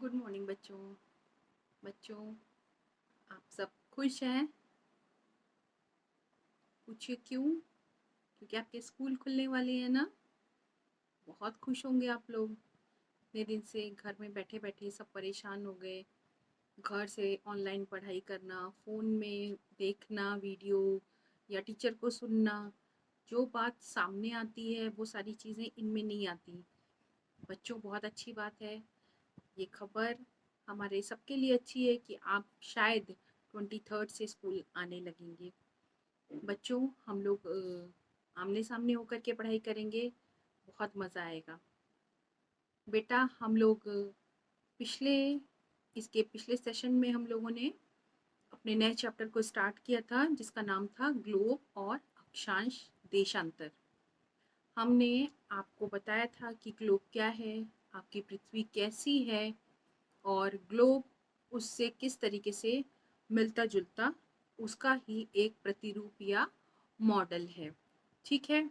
Good morning बच्चों। बच्चों, आप सब खुश हैं? पूछिए क्यों? क्योंकि आपके स्कूल खुलने वाले हैं ना। बहुत खुश होंगे आप लोग। इतने दिन से घर में बैठे बैठे सब परेशान हो गए। घर से ऑनलाइन पढ़ाई करना, फ़ोन में देखना वीडियो या टीचर को सुनना, जो बात सामने आती है वो सारी चीज़ें इनमें नहीं आती। बच्चों, बहुत अच्छी बात है। ये खबर हमारे सबके लिए अच्छी है कि आप शायद 23rd से स्कूल आने लगेंगे। बच्चों, हम लोग आमने सामने होकर के पढ़ाई करेंगे, बहुत मज़ा आएगा। बेटा, हम लोग पिछले इसके पिछले सेशन में हम लोगों ने अपने नए चैप्टर को स्टार्ट किया था, जिसका नाम था ग्लोब और अक्षांश देशांतर। हमने आपको बताया था कि ग्लोब क्या है, आपकी पृथ्वी कैसी है और ग्लोब उससे किस तरीके से मिलता जुलता उसका ही एक प्रतिरूप या मॉडल है। ठीक है।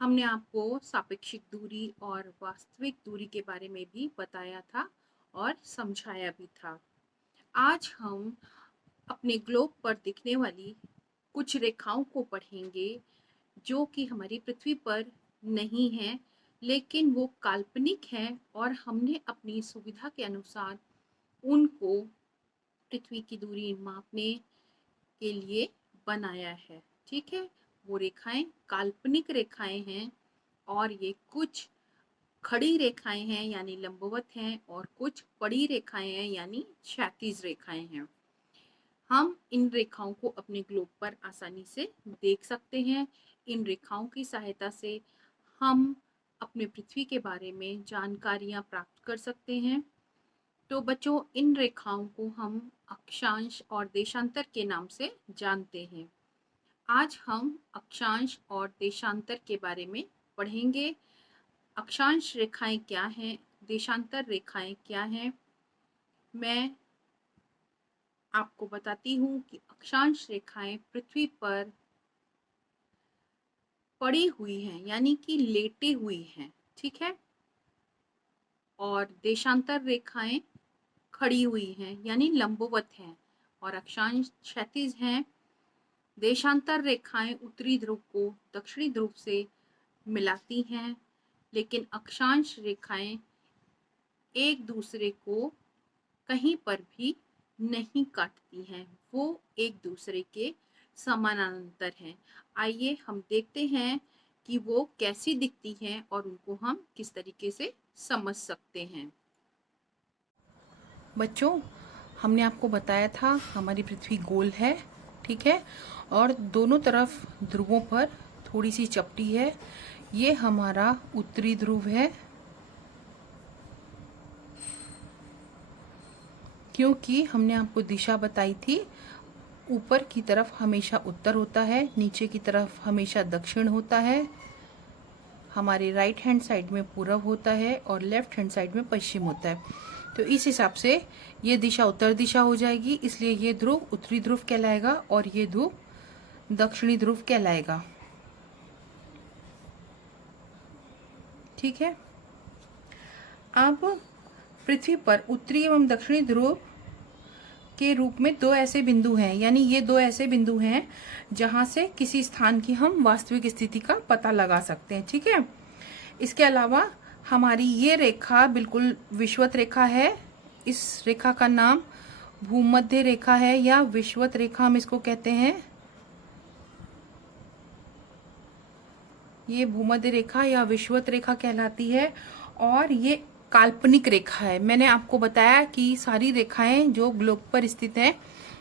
हमने आपको सापेक्षिक दूरी और वास्तविक दूरी के बारे में भी बताया था और समझाया भी था। आज हम अपने ग्लोब पर दिखने वाली कुछ रेखाओं को पढ़ेंगे जो कि हमारी पृथ्वी पर नहीं है, लेकिन वो काल्पनिक हैं और हमने अपनी सुविधा के अनुसार उनको पृथ्वी की दूरी मापने के लिए बनाया है। ठीक है। वो रेखाएं काल्पनिक रेखाएं हैं और ये कुछ खड़ी रेखाएं हैं यानी लंबवत हैं और कुछ पड़ी रेखाएं हैं यानी क्षैतिज रेखाएं हैं। हम इन रेखाओं को अपने ग्लोब पर आसानी से देख सकते हैं। इन रेखाओं की सहायता से हम अपने पृथ्वी के बारे में जानकारियां प्राप्त कर सकते हैं। तो बच्चों, इन रेखाओं को हम अक्षांश और देशांतर के नाम से जानते हैं। आज हम अक्षांश और देशांतर के बारे में पढ़ेंगे। अक्षांश रेखाएं क्या हैं, देशांतर रेखाएं क्या हैं। मैं आपको बताती हूँ कि अक्षांश रेखाएं पृथ्वी पर पड़ी हुई हैं यानी कि लेटी हुई हैं। ठीक है। और देशांतर रेखाएं खड़ी हुई हैं यानी लंबवत हैं और अक्षांश क्षैतिज हैं। देशांतर रेखाएं उत्तरी ध्रुव को दक्षिणी ध्रुव से मिलाती हैं, लेकिन अक्षांश रेखाएं एक दूसरे को कहीं पर भी नहीं काटती हैं, वो एक दूसरे के समानांतर हैं। आइए हम देखते हैं कि वो कैसी दिखती हैं और उनको हम किस तरीके से समझ सकते हैं। बच्चों, हमने आपको बताया था हमारी पृथ्वी गोल है। ठीक है। और दोनों तरफ ध्रुवों पर थोड़ी सी चपटी है। ये हमारा उत्तरी ध्रुव है, क्योंकि हमने आपको दिशा बताई थी। ऊपर की तरफ हमेशा उत्तर होता है, नीचे की तरफ हमेशा दक्षिण होता है। हमारे राइट हैंड साइड में पूरब होता है और लेफ्ट हैंड साइड में पश्चिम होता है। तो इस हिसाब से ये दिशा उत्तर दिशा हो जाएगी, इसलिए ये ध्रुव उत्तरी ध्रुव कहलाएगा और ये ध्रुव दक्षिणी ध्रुव कहलाएगा। ठीक है। अब पृथ्वी पर उत्तरी एवं दक्षिणी ध्रुव के रूप में दो ऐसे बिंदु हैं, यानी ये दो ऐसे बिंदु हैं जहां से किसी स्थान की हम वास्तविक स्थिति का पता लगा सकते हैं। ठीक है। इसके अलावा हमारी ये रेखा बिल्कुल विषुवत रेखा है। इस रेखा का नाम भूमध्य रेखा है या विषुवत रेखा हम इसको कहते हैं। ये भूमध्य रेखा या विषुवत रेखा कहलाती है और ये काल्पनिक रेखा है। मैंने आपको बताया कि सारी रेखाएं जो ग्लोब पर स्थित हैं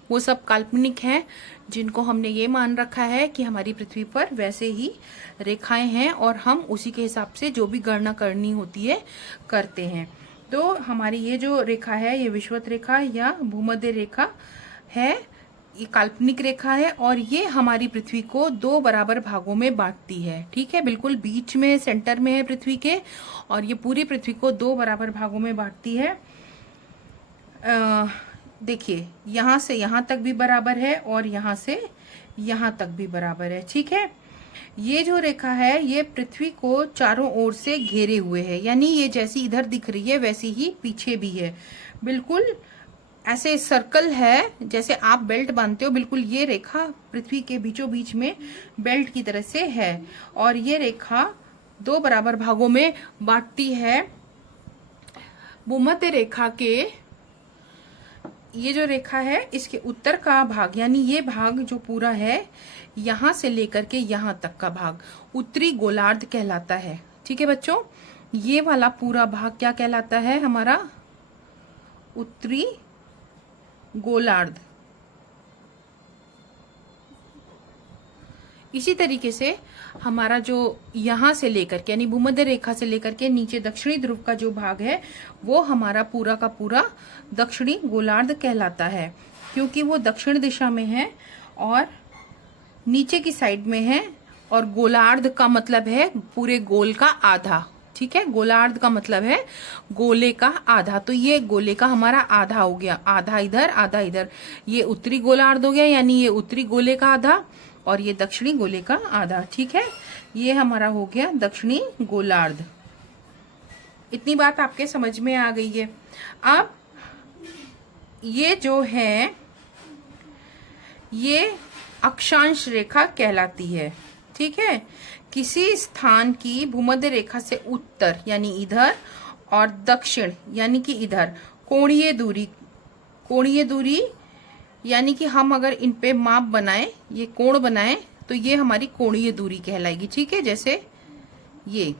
वो सब काल्पनिक हैं, जिनको हमने ये मान रखा है कि हमारी पृथ्वी पर वैसे ही रेखाएं हैं और हम उसी के हिसाब से जो भी गणना करनी होती है करते हैं। तो हमारी ये जो रेखा है ये विषुवत रेखा या भूमध्य रेखा है, ये काल्पनिक रेखा है और ये हमारी पृथ्वी को दो बराबर भागों में बांटती है। ठीक है। बिल्कुल बीच में सेंटर में है पृथ्वी के और ये पूरी पृथ्वी को दो बराबर भागों में बांटती है। देखिए, यहाँ से यहाँ तक भी बराबर है और यहाँ से यहाँ तक भी बराबर है। ठीक है। ये जो रेखा है ये पृथ्वी को चारों ओर से घेरे हुए है, यानी ये जैसी इधर दिख रही है वैसी ही पीछे भी है। बिल्कुल ऐसे सर्कल है, जैसे आप बेल्ट बांधते हो, बिल्कुल ये रेखा पृथ्वी के बीचों बीच में बेल्ट की तरह से है। और ये रेखा दो बराबर भागों में बांटती है। भूमध्य रेखा के ये जो रेखा है इसके उत्तर का भाग, यानी ये भाग जो पूरा है यहां से लेकर के यहां तक का भाग उत्तरी गोलार्ध कहलाता है। ठीक है बच्चों, ये वाला पूरा भाग क्या कहलाता है? हमारा उत्तरी गोलार्ध। इसी तरीके से हमारा जो यहां से लेकर के यानी भूमध्य रेखा से लेकर के नीचे दक्षिणी ध्रुव का जो भाग है वो हमारा पूरा का पूरा दक्षिणी गोलार्ध कहलाता है, क्योंकि वो दक्षिण दिशा में है और नीचे की साइड में है। और गोलार्ध का मतलब है पूरे गोल का आधा। ठीक है, गोलार्ध का मतलब है गोले का आधा। तो ये गोले का हमारा आधा हो गया, आधा इधर आधा इधर। ये उत्तरी गोलार्ध हो गया, यानी ये उत्तरी गोले का आधा और ये दक्षिणी गोले का आधा। ठीक है, ये हमारा हो गया दक्षिणी गोलार्ध। इतनी बात आपके समझ में आ गई है। अब ये जो है ये अक्षांश रेखा कहलाती है। ठीक है, किसी स्थान की भूमध्य रेखा से उत्तर यानी इधर और दक्षिण यानी कि इधर कोणीय दूरी यानी कि हम अगर इन पे माप बनाएं, ये कोण बनाएं, तो ये हमारी कोणीय दूरी कहलाएगी। ठीक है, जैसे ये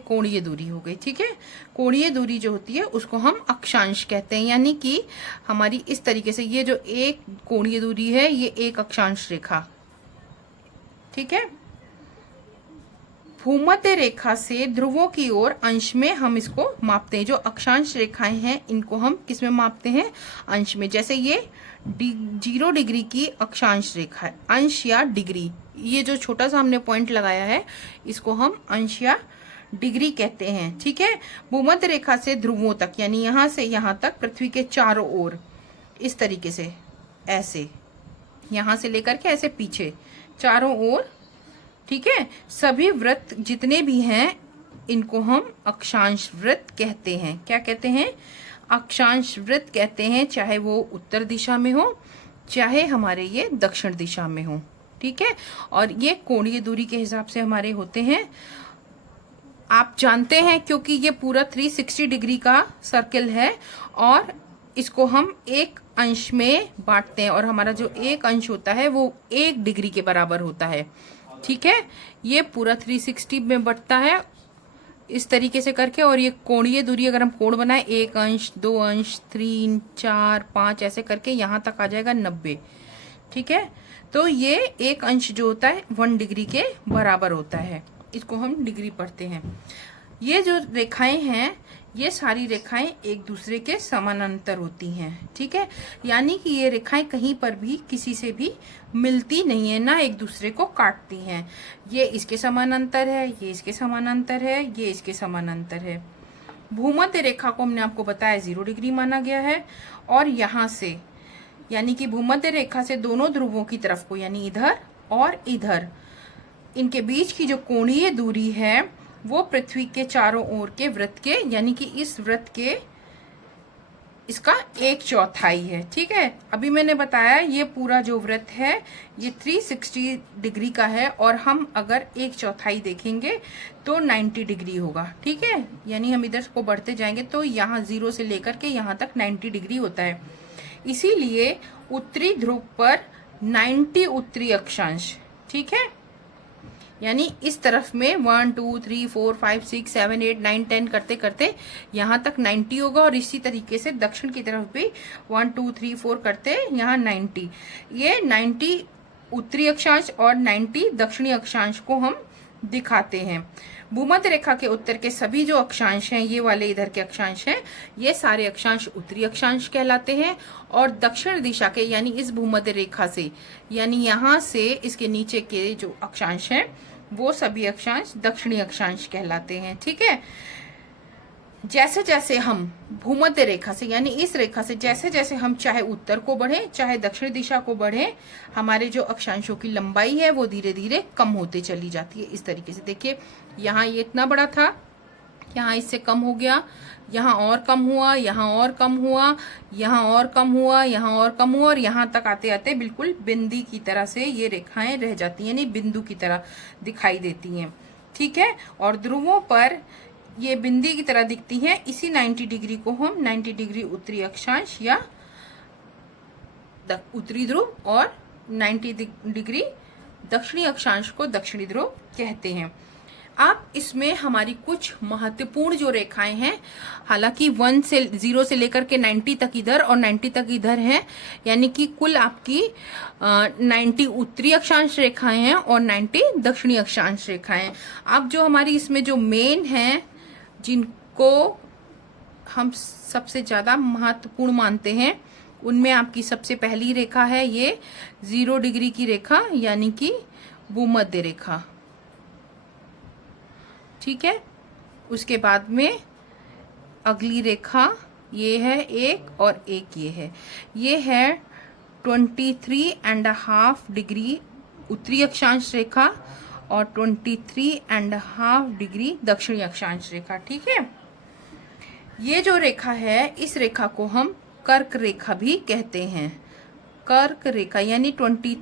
कोणीय दूरी हो गई। ठीक है, कोणीय दूरी जो होती है उसको हम अक्षांश कहते हैं, यानी कि हमारी इस तरीके से ये जो एक कोणीय दूरी है ये एक अक्षांश रेखा। ठीक है, भूमध्य रेखा से ध्रुवों की ओर अंश में हम इसको मापते हैं। जो अक्षांश रेखाएं हैं इनको हम किस में मापते हैं? अंश में। जैसे ये 0 डिग्री की अक्षांश रेखा है, अंश या डिग्री। ये जो छोटा सा हमने पॉइंट लगाया है इसको हम अंश या डिग्री कहते हैं। ठीक है, भूमध्य रेखा से ध्रुवों तक यानी यहां से यहां तक पृथ्वी के चारों ओर इस तरीके से, ऐसे यहां से लेकर के ऐसे पीछे चारों ओर। ठीक है, सभी वृत्त जितने भी हैं इनको हम अक्षांश वृत्त कहते हैं। क्या कहते हैं? अक्षांश वृत्त कहते हैं, चाहे वो उत्तर दिशा में हो चाहे हमारे ये दक्षिण दिशा में हो। ठीक है, और ये कोणीय दूरी के हिसाब से हमारे होते हैं। आप जानते हैं क्योंकि ये पूरा 360 डिग्री का सर्कल है और इसको हम एक अंश में बांटते हैं और हमारा जो एक अंश होता है वो 1 डिग्री के बराबर होता है। ठीक है, ये पूरा 360 में बंटता है इस तरीके से करके। और ये कोणीय दूरी अगर हम कोण बनाए 1 अंश 2 अंश 3 4 5 ऐसे करके यहाँ तक आ जाएगा 90। ठीक है, तो ये एक अंश जो होता है 1 डिग्री के बराबर होता है, इसको हम डिग्री पढ़ते हैं। ये जो रेखाएं हैं ये सारी रेखाएं एक दूसरे के समानांतर होती हैं। ठीक है, यानी कि ये रेखाएं कहीं पर भी किसी से भी मिलती नहीं है, ना एक दूसरे को काटती हैं। ये इसके समानांतर है, ये इसके समानांतर है, ये इसके समानांतर है। भूमध्य रेखा को हमने आपको बताया 0 डिग्री माना गया है। और यहाँ से यानी कि भूमध्य रेखा से दोनों ध्रुवों की तरफ को यानी इधर और इधर इनके बीच की जो कोणीय दूरी है वो पृथ्वी के चारों ओर के वृत्त के यानी कि इस वृत्त के इसका 1/4 है। ठीक है, अभी मैंने बताया ये पूरा जो वृत्त है ये 360 डिग्री का है और हम अगर 1/4 देखेंगे तो 90 डिग्री होगा। ठीक है, यानी हम इधर को बढ़ते जाएंगे तो यहाँ 0 से लेकर के यहाँ तक 90 डिग्री होता है। इसीलिए उत्तरी ध्रुव पर 90 उत्तरी अक्षांश। ठीक है, यानी इस तरफ में 1 2 3 4 5 6 7 8 9 10 करते करते यहाँ तक 90 होगा और इसी तरीके से दक्षिण की तरफ भी 1 2 3 4 करते यहाँ 90। ये 90 उत्तरी अक्षांश और 90 दक्षिणी अक्षांश को हम दिखाते हैं। भूमध्य रेखा के उत्तर के सभी जो अक्षांश हैं ये वाले इधर के अक्षांश हैं, ये सारे अक्षांश उत्तरी अक्षांश कहलाते हैं। और दक्षिण दिशा के यानी इस भूमध्य रेखा से यानी यहाँ से इसके नीचे के जो अक्षांश हैं वो सभी अक्षांश दक्षिणी अक्षांश कहलाते हैं। ठीक है, जैसे जैसे हम भूमध्य रेखा से यानी इस रेखा से जैसे जैसे हम चाहे उत्तर को बढ़े चाहे दक्षिण दिशा को बढ़े, हमारे जो अक्षांशों की लंबाई है वो धीरे धीरे कम होते चली जाती है। इस तरीके से देखिए, यहाँ ये इतना बड़ा था, यहाँ इससे कम हो गया, यहाँ और कम हुआ, यहाँ और कम हुआ, यहाँ और कम हुआ, यहाँ और कम हुआ, और यहाँ तक आते आते बिल्कुल बिंदी की तरह से ये रेखाएं रह जाती हैं, यानी बिंदु की तरह दिखाई देती हैं। ठीक है, और ध्रुवों पर ये बिंदी की तरह दिखती हैं। इसी 90 डिग्री को हम 90 डिग्री उत्तरी अक्षांश या उत्तरी ध्रुव और 90 डिग्री दक्षिणी अक्षांश को दक्षिणी ध्रुव कहते हैं। अब इसमें हमारी कुछ महत्वपूर्ण जो रेखाएं हैं, हालांकि 0 से लेकर के 90 तक इधर और 90 तक इधर है, यानी कि कुल आपकी 90 उत्तरी अक्षांश रेखाएं हैं और 90 दक्षिणी अक्षांश रेखाएं। अब जो हमारी इसमें जो मेन है, जिनको हम सबसे ज्यादा महत्वपूर्ण मानते हैं, उनमें आपकी सबसे पहली रेखा है ये 0 डिग्री की रेखा, यानी कि भूमध्य रेखा। ठीक है, उसके बाद में अगली रेखा ये है एक, और एक ये है 23.5 डिग्री उत्तरी अक्षांश रेखा और 23.5 डिग्री दक्षिणी अक्षांश रेखा। ठीक है, ये जो रेखा है, इस रेखा को हम कर्क रेखा भी कहते हैं। कर्क रेखा यानी 20,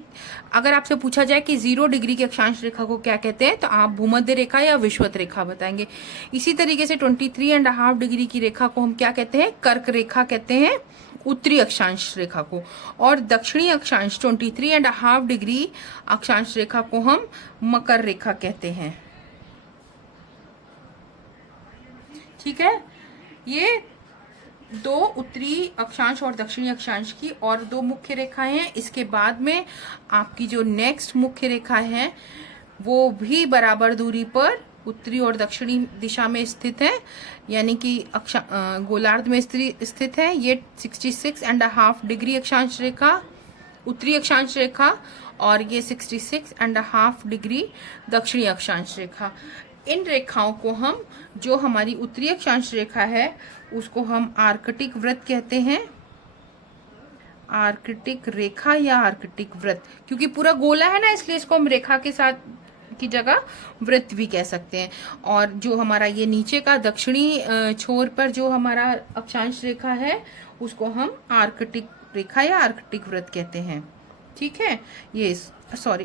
अगर आपसे पूछा जाए कि 0 डिग्री की अक्षांश रेखा को क्या कहते हैं, तो आप भूमध्य रेखा या विषुवत रेखा बताएंगे। इसी तरीके से 23.5 डिग्री की रेखा को हम क्या कहते हैं, कर्क रेखा कहते हैं, उत्तरी अक्षांश रेखा को। और दक्षिणी अक्षांश 23.5 डिग्री अक्षांश रेखा को हम मकर रेखा कहते हैं। ठीक है, ये 2 उत्तरी अक्षांश और दक्षिणी अक्षांश की और 2 मुख्य रेखाएं हैं। इसके बाद में आपकी जो नेक्स्ट मुख्य रेखा है वो भी बराबर दूरी पर उत्तरी और दक्षिणी दिशा में स्थित है, यानी कि गोलार्ध में स्थित है। ये 66.5 डिग्री अक्षांश रेखा उत्तरी अक्षांश रेखा और ये 66.5 डिग्री दक्षिणी अक्षांश रेखा। इन रेखाओं को हम, जो हमारी उत्तरी अक्षांश रेखा है उसको हम आर्कटिक वृत्त कहते हैं। आर्कटिक रेखा या आर्कटिक वृत्त, क्योंकि पूरा गोला है ना, इसलिए इसको हम रेखा के साथ की जगह वृत्त भी कह सकते हैं। और जो हमारा ये नीचे का दक्षिणी छोर पर जो हमारा अक्षांश रेखा है उसको हम आर्कटिक रेखा या आर्कटिक वृत्त कहते हैं। ठीक है, ये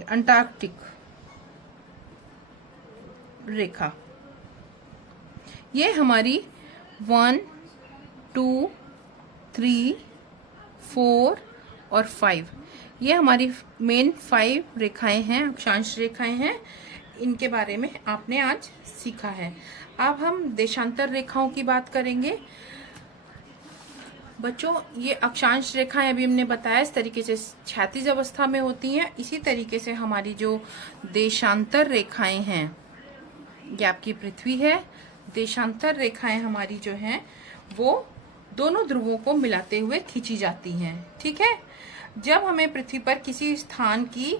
अंटार्कटिक रेखा। ये हमारी 1, 2, 3, 4 और 5, ये हमारी मेन 5 रेखाएं हैं, अक्षांश रेखाएं हैं। इनके बारे में आपने आज सीखा है। अब हम देशांतर रेखाओं की बात करेंगे। बच्चों, ये अक्षांश रेखाएं अभी हमने बताया इस तरीके से क्षैतिज अवस्था में होती हैं। इसी तरीके से हमारी जो देशांतर रेखाएं हैं, ये आपकी पृथ्वी है। देशांतर रेखाएं हमारी जो हैं वो दोनों ध्रुवों को मिलाते हुए खींची जाती हैं। ठीक है, जब हमें पृथ्वी पर किसी स्थान की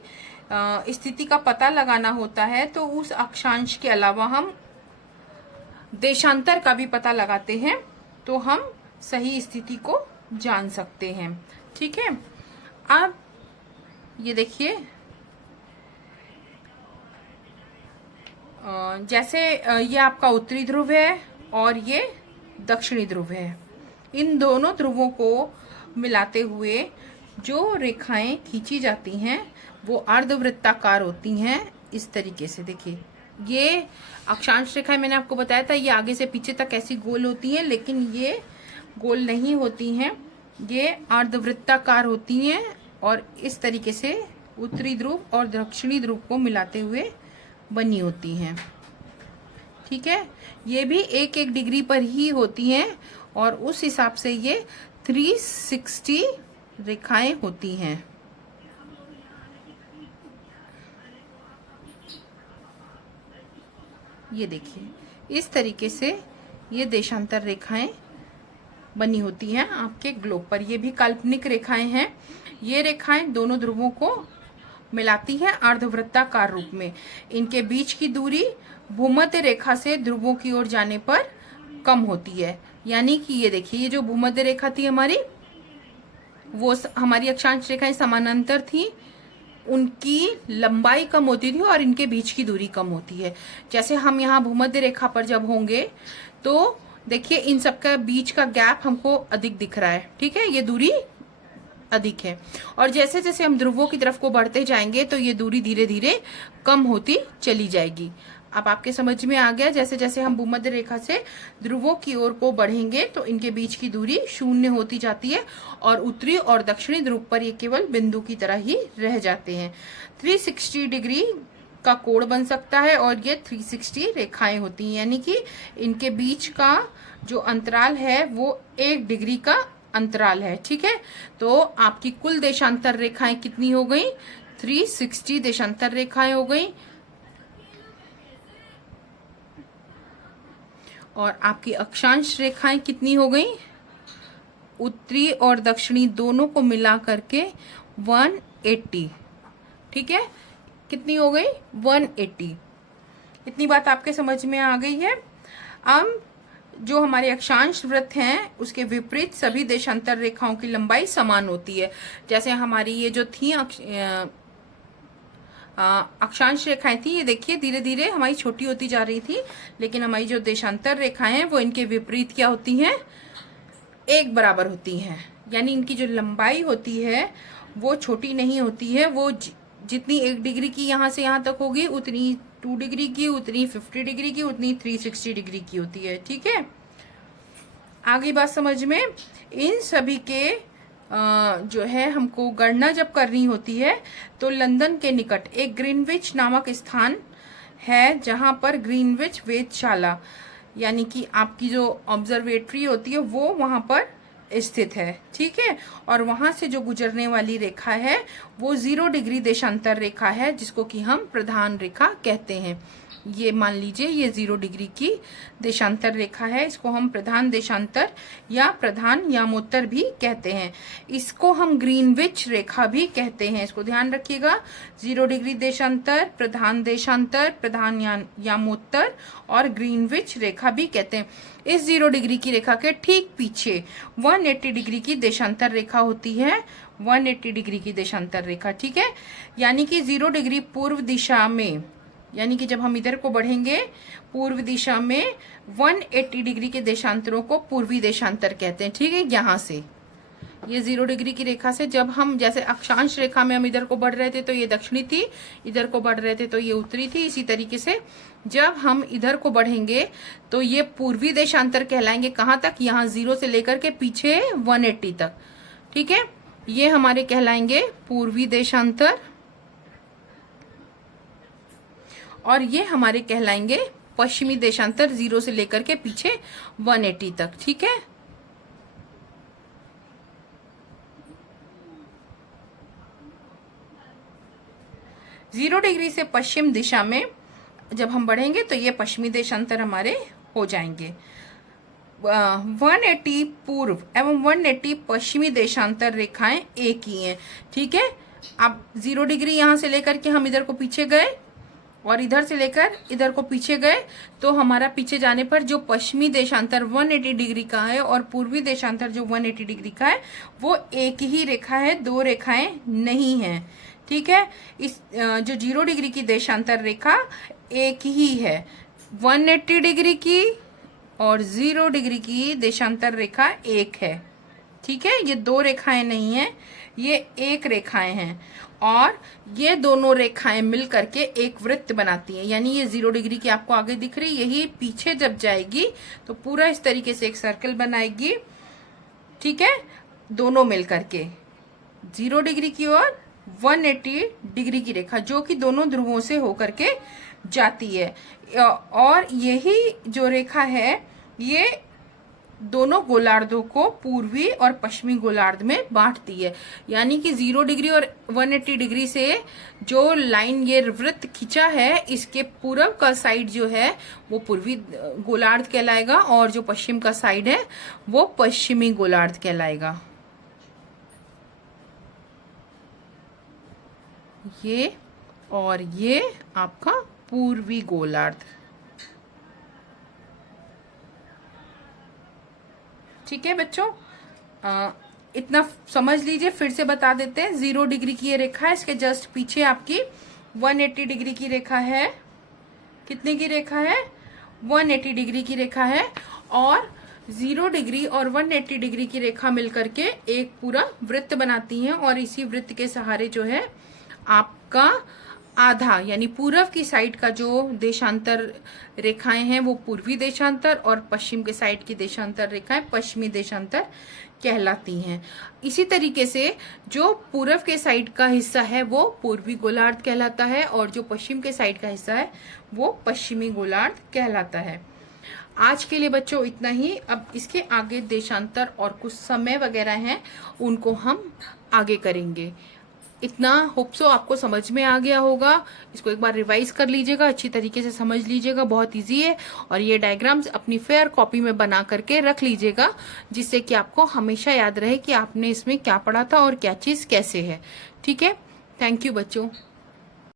स्थिति का पता लगाना होता है तो उस अक्षांश के अलावा हम देशांतर का भी पता लगाते हैं, तो हम सही स्थिति को जान सकते हैं। ठीक है, अब ये देखिए, जैसे ये आपका उत्तरी ध्रुव है और ये दक्षिणी ध्रुव है। इन दोनों ध्रुवों को मिलाते हुए जो रेखाएं खींची जाती हैं वो अर्धवृत्ताकार होती हैं। इस तरीके से देखिए, ये अक्षांश रेखाएं मैंने आपको बताया था, ये आगे से पीछे तक ऐसी गोल होती हैं, लेकिन ये गोल नहीं होती हैं, ये अर्धवृत्ताकार होती हैं और इस तरीके से उत्तरी ध्रुव और दक्षिणी ध्रुव को मिलाते हुए बनी होती हैं। ठीक है, ये भी 1-1 डिग्री पर ही होती हैं और उस हिसाब से ये 360 रेखाएं होती हैं। ये देखिए, इस तरीके से ये देशांतर रेखाएं बनी होती हैं आपके ग्लोब पर। ये भी काल्पनिक रेखाएं हैं। ये रेखाएं दोनों ध्रुवों को मिलाती हैं अर्धवृत्ताकार रूप में। इनके बीच की दूरी भूमध्य रेखा से ध्रुवों की ओर जाने पर कम होती है। यानी कि ये देखिए, ये जो भूमध्य रेखा थी हमारी, वो हमारी अक्षांश रेखाएं समानांतर थी, उनकी लंबाई कम होती थी और इनके बीच की दूरी कम होती है। जैसे हम यहाँ भूमध्य रेखा पर जब होंगे तो देखिए इन सबका बीच का गैप हमको अधिक दिख रहा है, ठीक है, ये दूरी अधिक है। और जैसे जैसे हम ध्रुवों की तरफ को बढ़ते जाएंगे तो ये दूरी धीरे धीरे कम होती चली जाएगी। अब आपके समझ में आ गया, जैसे जैसे हम भूमध्य रेखा से ध्रुवों की ओर को बढ़ेंगे तो इनके बीच की दूरी शून्य होती जाती है और उत्तरी और दक्षिणी ध्रुव पर ये केवल बिंदु की तरह ही रह जाते हैं। 360 डिग्री का कोण बन सकता है और ये 360 रेखाएं होती हैं, यानी कि इनके बीच का जो अंतराल है वो 1 डिग्री का अंतराल है, ठीक है। तो आपकी कुल देशांतर रेखाएं कितनी हो गई? 360 देशांतर रेखाएं हो गई। और आपकी अक्षांश रेखाएं कितनी हो गई? उत्तरी और दक्षिणी दोनों को मिला करके 180, ठीक है। कितनी हो गई? 180। इतनी बात आपके समझ में आ गई है। अब जो हमारे अक्षांश वृत्त हैं उसके विपरीत सभी देशांतर रेखाओं की लंबाई समान होती है। जैसे हमारी ये जो थी अक्षांश रेखाएं थी, ये देखिए धीरे धीरे हमारी छोटी होती जा रही थी, लेकिन हमारी जो देशांतर रेखाएं हैं वो इनके विपरीत क्या होती हैं? एक बराबर होती हैं। यानी इनकी जो लंबाई होती है वो छोटी नहीं होती है, वो जितनी 1 डिग्री की यहाँ से यहाँ तक होगी उतनी 2 डिग्री की, उतनी 50 डिग्री की, उतनी 360 डिग्री की होती है, ठीक है। आगे बात समझ में। इन सभी के जो है हमको गणना जब करनी होती है तो लंदन के निकट एक ग्रीनविच नामक स्थान है जहां पर ग्रीनविच वेधशाला यानी कि आपकी जो ऑब्जर्वेटरी होती है वो वहां पर स्थित है, ठीक है। और वहां से जो गुजरने वाली रेखा है वो 0 डिग्री देशांतर रेखा है, जिसको कि हम प्रधान रेखा कहते हैं। ये मान लीजिए ये 0 डिग्री की देशांतर रेखा है, इसको हम प्रधान देशांतर या प्रधान यामोत्तर भी कहते हैं। इसको हम ग्रीनविच रेखा भी कहते हैं, इसको ध्यान रखिएगा। 0 डिग्री देशांतर, प्रधान देशांतर, प्रधान यामोत्तर और ग्रीनविच रेखा भी कहते हैं। इस 0 डिग्री की रेखा के ठीक पीछे 180 डिग्री की देशांतर रेखा होती है, 180 डिग्री की देशांतर रेखा, ठीक है। यानी कि 0 डिग्री पूर्व दिशा में, यानी कि जब हम इधर को बढ़ेंगे पूर्व दिशा में 180 डिग्री के देशांतरों को पूर्वी देशांतर कहते हैं, ठीक है। यहाँ से ये 0 डिग्री की रेखा से जब हम, जैसे अक्षांश रेखा में हम इधर को बढ़ रहे थे तो ये दक्षिणी थी, इधर को बढ़ रहे थे तो ये उत्तरी थी। इसी तरीके से जब हम इधर को बढ़ेंगे तो ये पूर्वी देशांतर कहलाएंगे। कहाँ तक? यहाँ 0 से लेकर के पीछे 180 तक, ठीक है। ये हमारे कहलाएंगे पूर्वी देशांतर और ये हमारे कहलाएंगे पश्चिमी देशांतर, 0 से लेकर के पीछे 180 तक, ठीक है। जीरो डिग्री से पश्चिम दिशा में जब हम बढ़ेंगे तो ये पश्चिमी देशांतर हमारे हो जाएंगे। 180 पूर्व एवं 180 पश्चिमी देशांतर रेखाएं एक ही हैं, ठीक है। अब 0 डिग्री यहां से लेकर के हम इधर को पीछे गए और इधर से लेकर इधर को पीछे गए तो हमारा पीछे जाने पर जो पश्चिमी देशांतर 180 डिग्री का है और पूर्वी देशांतर जो 180 डिग्री का है वो एक ही रेखा है, 2 रेखाएं नहीं हैं, ठीक है। इस जो 0 डिग्री की देशांतर रेखा एक ही है, 180 डिग्री की और 0 डिग्री की देशांतर रेखा एक है, ठीक है। ये 2 रेखाएं नहीं है, ये एक रेखाएं हैं और ये दोनों रेखाएं मिल करके एक वृत्त बनाती हैं। यानी ये 0 डिग्री की आपको आगे दिख रही, यही पीछे जब जाएगी तो पूरा इस तरीके से एक सर्कल बनाएगी, ठीक है। दोनों मिल करके 0 डिग्री की और 180 डिग्री की रेखा जो कि दोनों ध्रुवों से होकर के जाती है। और यही जो रेखा है ये दोनों गोलार्धों को पूर्वी और पश्चिमी गोलार्ध में बांटती है। यानी कि 0 डिग्री और 180 डिग्री से जो लाइन ये वृत्त खींचा है इसके पूर्व का साइड जो है वो पूर्वी गोलार्ध कहलाएगा और जो पश्चिम का साइड है वो पश्चिमी गोलार्ध कहलाएगा। ये और ये आपका पूर्वी गोलार्ध। ठीक है बच्चों, इतना समझ लीजिए। फिर से बता देते हैं, 0 डिग्री की ये रेखा है, इसके जस्ट पीछे आपकी 180 डिग्री की रेखा है। कितने की रेखा है? 180 डिग्री की रेखा है। और 0 डिग्री और 180 डिग्री की रेखा मिलकर के एक पूरा वृत्त बनाती हैं, और इसी वृत्त के सहारे जो है आपका आधा यानी पूर्व की साइड का जो देशांतर रेखाएं हैं वो पूर्वी देशांतर, और पश्चिम के साइड की देशांतर रेखाएं पश्चिमी देशांतर कहलाती हैं। इसी तरीके से जो पूर्व के साइड का हिस्सा है वो पूर्वी गोलार्ध कहलाता है, और जो पश्चिम के साइड का हिस्सा है वो पश्चिमी गोलार्ध कहलाता है। आज के लिए बच्चों इतना ही। अब इसके आगे देशांतर और कुछ समय वगैरह हैं उनको हम आगे करेंगे। इतना होप सो आपको समझ में आ गया होगा। इसको एक बार रिवाइज कर लीजिएगा, अच्छी तरीके से समझ लीजिएगा, बहुत इजी है। और ये डायग्राम्स अपनी फेयर कॉपी में बना करके रख लीजिएगा, जिससे कि आपको हमेशा याद रहे कि आपने इसमें क्या पढ़ा था और क्या चीज कैसे है। ठीक है, थैंक यू बच्चों।